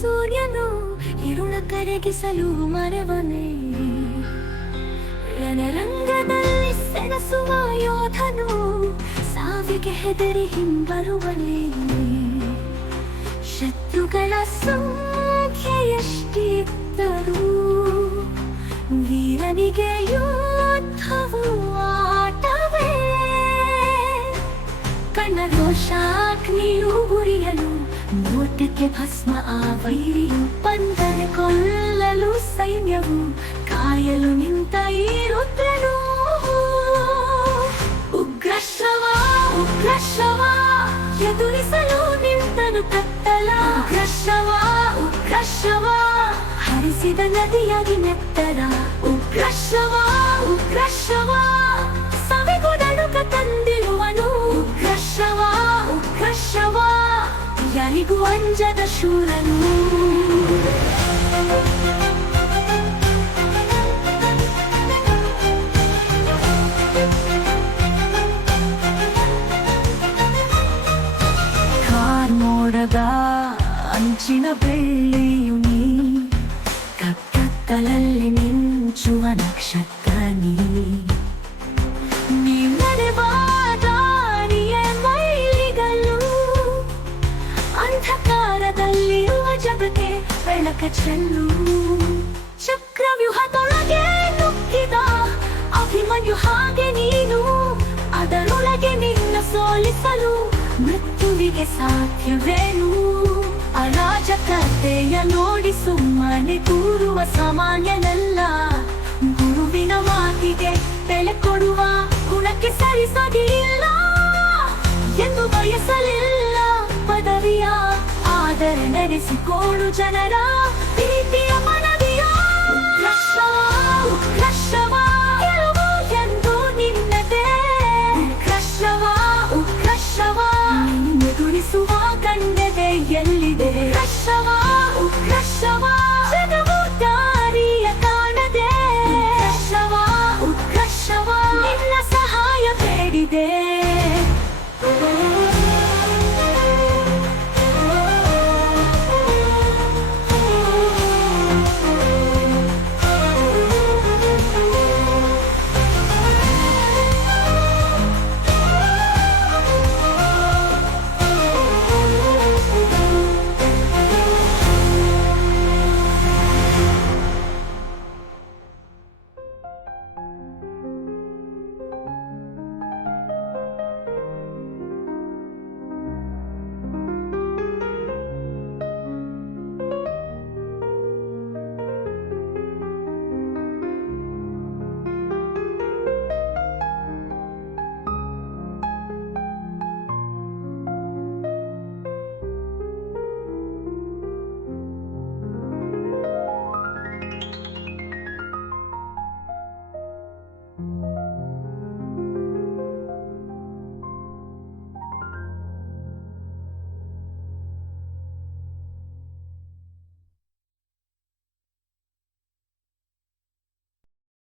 ಸೂರ್ಯನು ಇರುಳ ಕರಗಿಸಲು ಮರೆವನೇ. ರಣರಂಗದಲ್ಲಿ ಸೆಣಸುವ ಯೋಧನು ಸಾವಿಗೆ ಹೆದರಿ ಹಿಂಬರುವನೇ. ಶತ್ರುಗಳ ಸಂಖ್ಯೆ ಎಷ್ಟಿದ್ದರೂ ವೀರನಿಗೆ ಯುದ್ಧವು ಆಟವೇ. ಕಣ್ಣ ರೋಷಾಗ್ನಿಯು ಉರಿಯಲು ನೋಟಕ್ಕೆ ಭಸ್ಮ ಆ ವೈರಿಯು ಬಂದರೆ ಕೊಲ್ಲಲು ಸೈನ್ಯವು ಕಾಯಲು ನಿಂತ ಈ ರುದ್ರನು. ಉಗ್ರಶ್ರವ ಉಗ್ರಶ್ರವ ಎದುರಿಸಲು ನಿಂತನು ಕತ್ತಲ. ಉಗ್ರಶ್ರವ ಉಗ್ರಶ್ರವ ಹರಿಸಿದ ನದಿಯಾಗಿ ನೆತ್ತರ. ಉಗ್ರಶ್ರವ ಉಗ್ರಶ್ರವ ಸವಿಗೊಡಲುಕ ತಂದಿರುವನು. ಉಗ್ರಶ್ರವ ಉಗ್ರಶ್ರವ ಯಾರಿಗೂ ಅಂಜದ ಶೂರನು. ಕಾರ್ಮೋಡದ ಅಂಚಿನ ಬೆಳ್ಳಿಯು ನೀ, ಕತ್ತಲಲ್ಲಿ ಮಿಂಚುವ ನಕ್ಷತ್ರ ನೀ. ನೀ ನಡೆವ ದಾರಿಯ ಮೈಲಿಗಲು ಅಂಧಕಾರದಲ್ಲಿರುವ ಜಗಕ್ಕೆ ಬೆಳಕ ಚೆಲ್ಲು. ಚಕ್ರವ್ಯೂಹದೊಳಗೆ ನುಗ್ಗಿದ ಅಭಿಮನ್ಯು ಹಾಗೆ ನೀನು, ಅದರೊಳಗೆ ನಿನ್ನ ಸೋಲಿಸಲು ಮೃತ್ಯುವಿಗೆ ಸಾಧ್ಯವೇನು. ಅರಾಜಕತೆಯ ನೋಡಿ ಸುಮ್ಮನೆ ಕೂರುವ ಸಾಮಾನ್ಯನಲ್ಲ. ಗುರುವಿನ ಮಾತಿಗೆ ಬೆಲೆ ಕೊಡುವ ಗುಣಕ್ಕೆ ಸರಿಸದಿಲ್ಲ ಎಂದು ಬಯಸಲಿಲ್ಲ ಪದವಿಯ. ಆದರೆ ನಡೆಸಿಕೊಳ್ಳು ಜನರ ಪ್ರೀತಿ